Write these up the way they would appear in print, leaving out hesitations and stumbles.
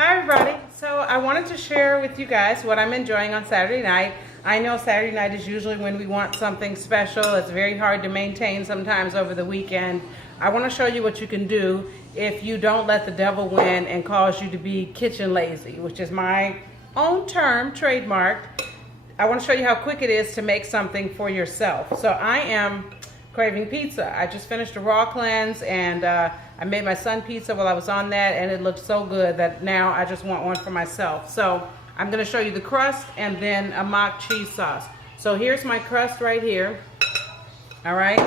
Hi everybody. So I wanted to share with you guys what I'm enjoying on Saturday night. I know Saturday night is usually when we want something special. It's very hard to maintain sometimes over the weekend. I want to show you what you can do if you don't let the devil win and cause you to be kitchen lazy, which is my own term, trademarked. I want to show you how quick it is to make something for yourself. So I am craving pizza. I just finished a raw cleanse and I made my son pizza while I was on that, and it looked so good that now I just want one for myself. So I'm going to show you the crust and then a mock cheese sauce. So here's my crust right here. All right.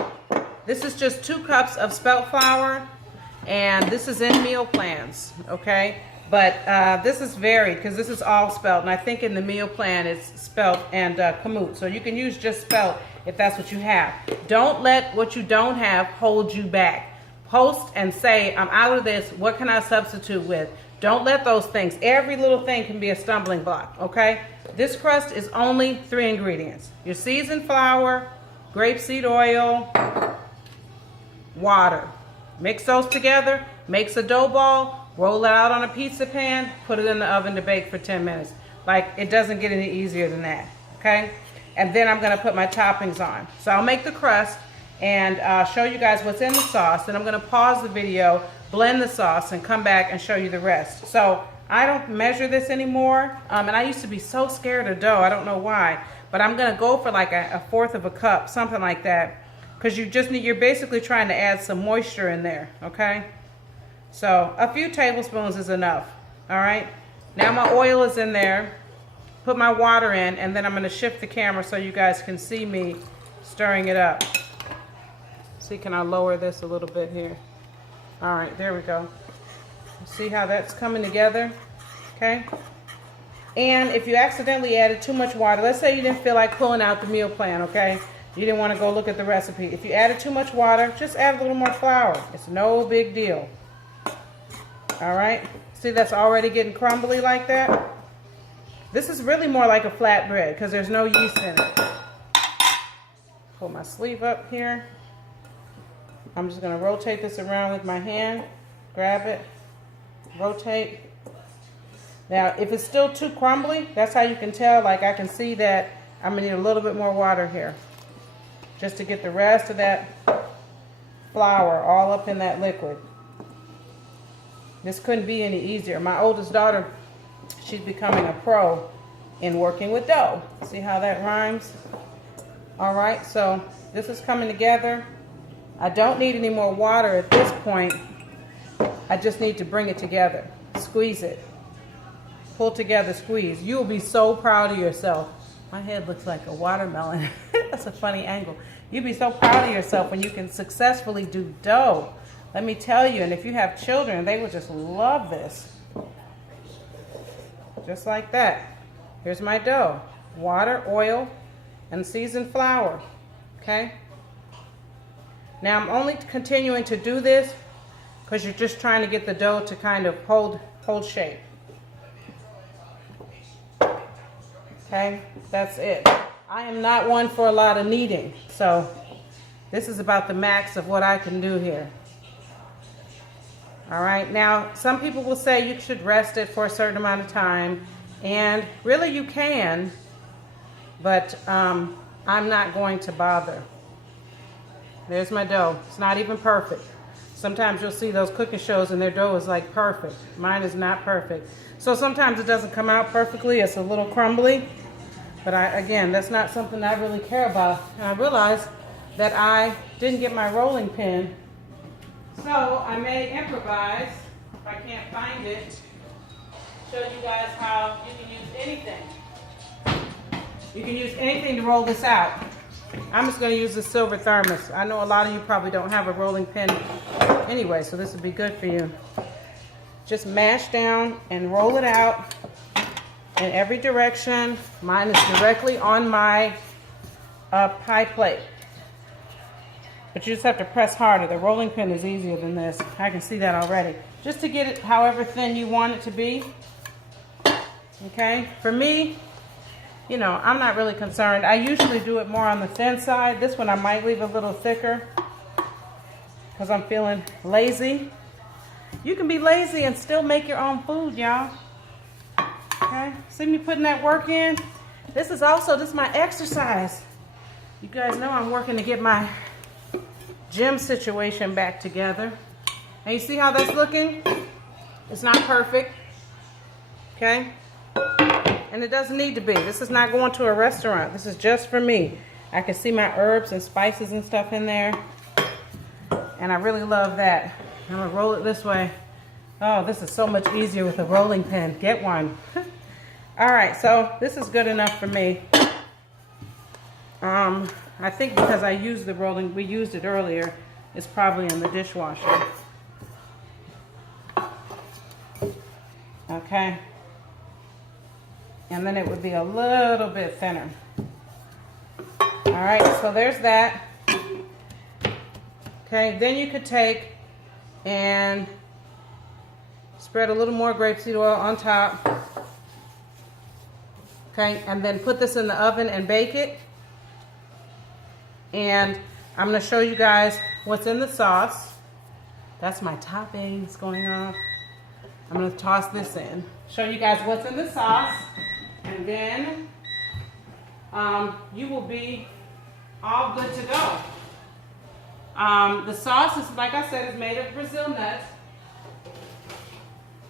This is just 2 cups of spelt flour, and this is in meal plans. Okay. But this is varied because this is all spelt, and I think in the meal plan it's spelt and kamut. So you can use just spelt if that's what you have. Don't let what you don't have hold you back. Post and say, I'm out of this. What can I substitute with? Don't let those things. Every little thing can be a stumbling block, okay? This crust is only 3 ingredients. Your seasoned flour, grapeseed oil, water. Mix those together, makes a dough ball, roll it out on a pizza pan, put it in the oven to bake for 10 minutes. Like, it doesn't get any easier than that, okay? And then I'm gonna put my toppings on. So I'll make the crust and show you guys what's in the sauce. Then I'm gonna pause the video, blend the sauce, and come back and show you the rest. So I don't measure this anymore. And I used to be so scared of dough, I don't know why. But I'm gonna go for like a 1/4 of a cup, something like that. Because you're basically trying to add some moisture in there, okay? So a few tablespoons is enough, all right? Now my oil is in there. Put my water in, and then I'm gonna shift the camera so you guys can see me stirring it up. See, can I lower this a little bit here? All right, there we go. See how that's coming together, okay? And if you accidentally added too much water, let's say you didn't feel like pulling out the meal plan, okay? You didn't want to go look at the recipe. If you added too much water, just add a little more flour. It's no big deal. All right, see that's already getting crumbly like that? This is really more like a flatbread because there's no yeast in it. Pull my sleeve up here. I'm just going to rotate this around with my hand. Grab it. Rotate. Now, if it's still too crumbly, that's how you can tell. Like, I can see that I'm going to need a little bit more water here just to get the rest of that flour all up in that liquid. This couldn't be any easier. My oldest daughter, she's becoming a pro in working with dough. See how that rhymes? All right, so this is coming together. I don't need any more water at this point. I just need to bring it together. Squeeze it. Pull together, squeeze. You'll be so proud of yourself. My head looks like a watermelon. That's a funny angle. You'll be so proud of yourself when you can successfully do dough. Let me tell you, and if you have children, they will just love this. Just like that. Here's my dough. Water, oil, and seasoned flour. Okay? Now I'm only continuing to do this because you're just trying to get the dough to kind of hold shape. Okay? That's it. I am not one for a lot of kneading, so this is about the max of what I can do here. All right, now some people will say you should rest it for a certain amount of time, and really you can, but I'm not going to bother. There's my dough. It's not even perfect. Sometimes you'll see those cooking shows and their dough is like perfect. Mine is not perfect. So sometimes it doesn't come out perfectly. It's a little crumbly, but again, that's not something I really care about. And I realized that I didn't get my rolling pin. So I may improvise, if I can't find it, show you guys how you can use anything. You can use anything to roll this out. I'm just going to use the silver thermos. I know a lot of you probably don't have a rolling pin anyway, so this would be good for you. Just mash down and roll it out in every direction. Mine is directly on my pie plate. But you just have to press harder. The rolling pin is easier than this. I can see that already. Just to get it however thin you want it to be. Okay? For me, you know, I'm not really concerned. I usually do it more on the thin side. This one I might leave a little thicker because I'm feeling lazy. You can be lazy and still make your own food, y'all. Okay, see me putting that work in? This is my exercise. You guys know I'm working to get my gym situation back together. And you see how that's looking? It's not perfect, okay? And it doesn't need to be. This is not going to a restaurant. This is just for me. I can see my herbs and spices and stuff in there. And I really love that. I'm gonna roll it this way. Oh, this is so much easier with a rolling pin. Get one. All right, so this is good enough for me. I think because I used the rolling, we used it earlier, it's probably in the dishwasher. Okay. And then it would be a little bit thinner. All right, so there's that. Okay, then you could take and spread a little more grapeseed oil on top. Okay, and then put this in the oven and bake it. And I'm going to show you guys what's in the sauce. That's my toppings going off. I'm going to toss this in. Show you guys what's in the sauce. And then you will be all good to go. The sauce is, like I said, is made of Brazil nuts.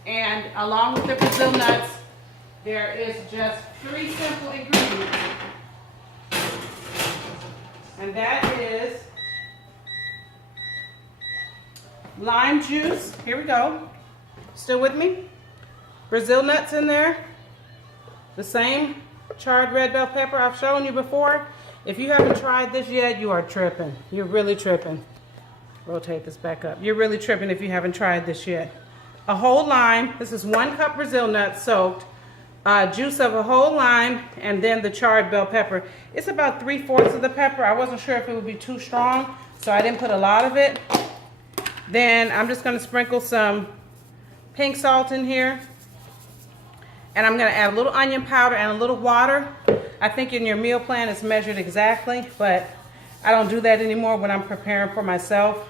And along with the Brazil nuts, there is just 3 simple ingredients. And that is lime juice. Here we go. Still with me? Brazil nuts in there. The same charred red bell pepper I've shown you before. If you haven't tried this yet, you are tripping. You're really tripping. Rotate this back up. You're really tripping if you haven't tried this yet. A whole lime. This is 1 cup Brazil nuts soaked. Juice of a whole lime, and then the charred bell pepper. It's about 3/4 of the pepper. I wasn't sure if it would be too strong, so I didn't put a lot of it. Then I'm just going to sprinkle some pink salt in here. And I'm going to add a little onion powder and a little water. I think in your meal plan it's measured exactly, but I don't do that anymore when I'm preparing for myself.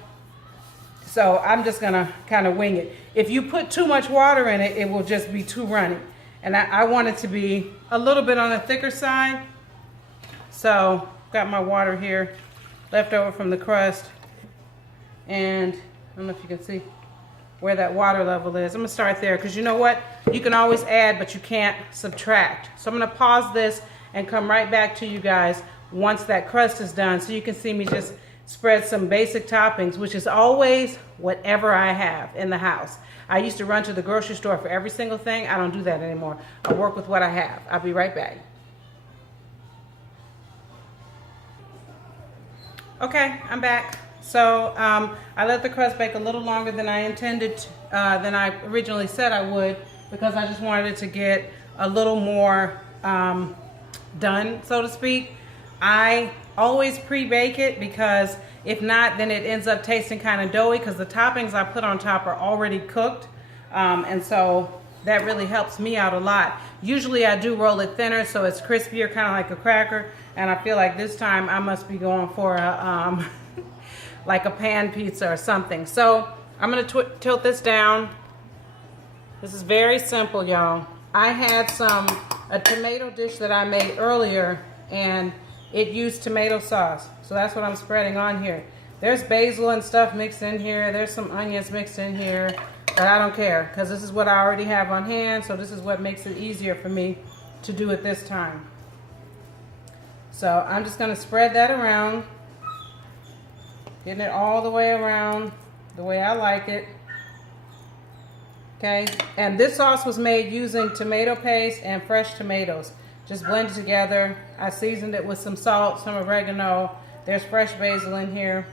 So I'm just going to kind of wing it. If you put too much water in it, it will just be too runny. And I want it to be a little bit on the thicker side. So got my water here left over from the crust. And I don't know if you can see where that water level is. I'm gonna start there because you know what? You can always add, but you can't subtract. So I'm gonna pause this and come right back to you guys once that crust is done so you can see me just spread some basic toppings, which is always whatever I have in the house. I used to run to the grocery store for every single thing. I don't do that anymore. I work with what I have. I'll be right back. Okay, I'm back. So I let the crust bake a little longer than I intended, than I originally said I would, because I just wanted it to get a little more done, so to speak. I always pre-bake it because if not, then it ends up tasting kind of doughy because the toppings I put on top are already cooked. And so that really helps me out a lot. Usually I do roll it thinner so it's crispier, kind of like a cracker. And I feel like this time I must be going for a, like a pan pizza or something. So I'm going to tilt this down. This is very simple, y'all. I had a tomato dish that I made earlier, and it used tomato sauce. So that's what I'm spreading on here. There's basil and stuff mixed in here. There's some onions mixed in here. But I don't care because this is what I already have on hand. So this is what makes it easier for me to do it this time. So I'm just going to spread that around. Getting it all the way around the way I like it. Okay. And this sauce was made using tomato paste and fresh tomatoes. Just blend it together. I seasoned it with some salt, some oregano. There's fresh basil in here.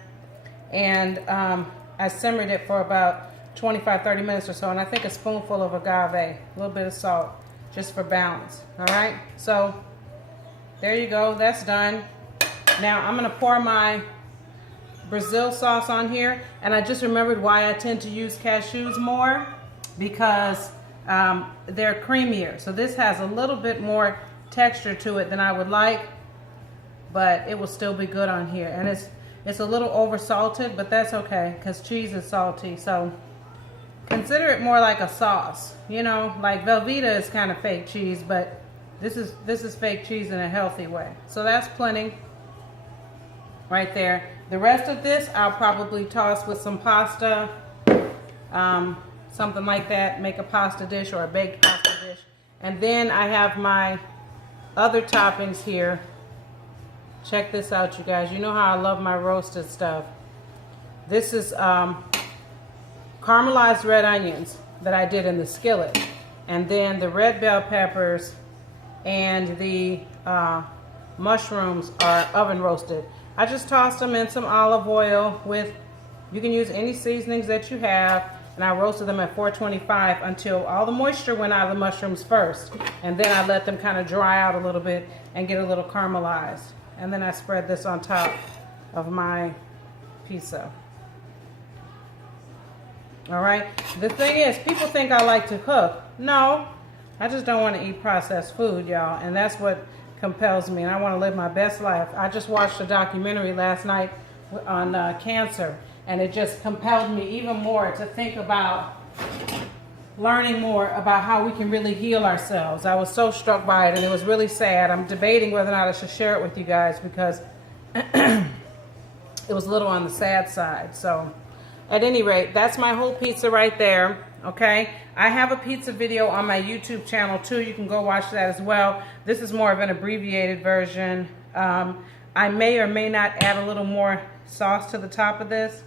And I simmered it for about 25-30 minutes or so. And I think a spoonful of agave, a little bit of salt, just for balance. All right. So there you go. That's done. Now I'm going to pour my Brazil sauce on here. And I just remembered why I tend to use cashews more, because they're creamier. So this has a little bit more texture to it than I would like, but it will still be good on here. And it's a little over salted, but that's okay because cheese is salty. So consider it more like a sauce. You know, like Velveeta is kind of fake cheese, but this is fake cheese in a healthy way. So that's plenty right there. The rest of this I'll probably toss with some pasta, something like that. Make a pasta dish or a baked pasta dish. And then I have my other toppings here. Check this out, you guys. You know how I love my roasted stuff. This is caramelized red onions that I did in the skillet. And then the red bell peppers and the mushrooms are oven roasted. I just tossed them in some olive oil with, you can use any seasonings that you have, and I roasted them at 425 until all the moisture went out of the mushrooms first. And then I let them kind of dry out a little bit and get a little caramelized. And then I spread this on top of my pizza. All right. The thing is, people think I like to cook. No, I just don't want to eat processed food, y'all. And that's what compels me. And I want to live my best life. I just watched a documentary last night on cancer. And it just compelled me even more to think about learning more about how we can really heal ourselves. I was so struck by it, and it was really sad. I'm debating whether or not I should share it with you guys because it was a little on the sad side. So at any rate, that's my whole pizza right there. Okay, I have a pizza video on my YouTube channel too. You can go watch that as well. This is more of an abbreviated version. I may or may not add a little more sauce to the top of this.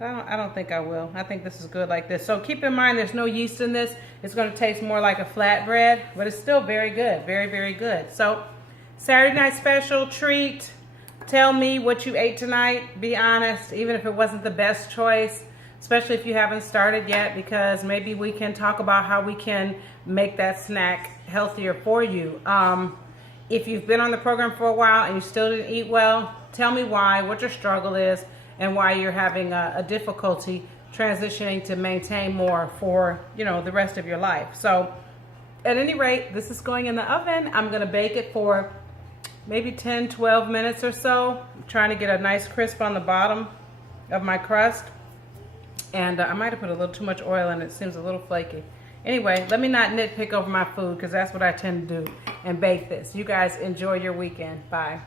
I don't think I will. I think this is good like this. So keep in mind there's no yeast in this. It's going to taste more like a flatbread, but it's still very good. Very, very good. So Saturday night special treat. Tell me what you ate tonight. Be honest, even if it wasn't the best choice, especially if you haven't started yet, because maybe we can talk about how we can make that snack healthier for you. If you've been on the program for a while and you still didn't eat well, tell me why, what your struggle is, and why you're having a difficulty transitioning to maintain more for, you know, the rest of your life. So at any rate, this is going in the oven. I'm going to bake it for maybe 10, 12 minutes or so. I'm trying to get a nice crisp on the bottom of my crust. And I might have put a little too much oil in it. It seems a little flaky. Anyway, let me not nitpick over my food because that's what I tend to do and bake this. You guys enjoy your weekend. Bye.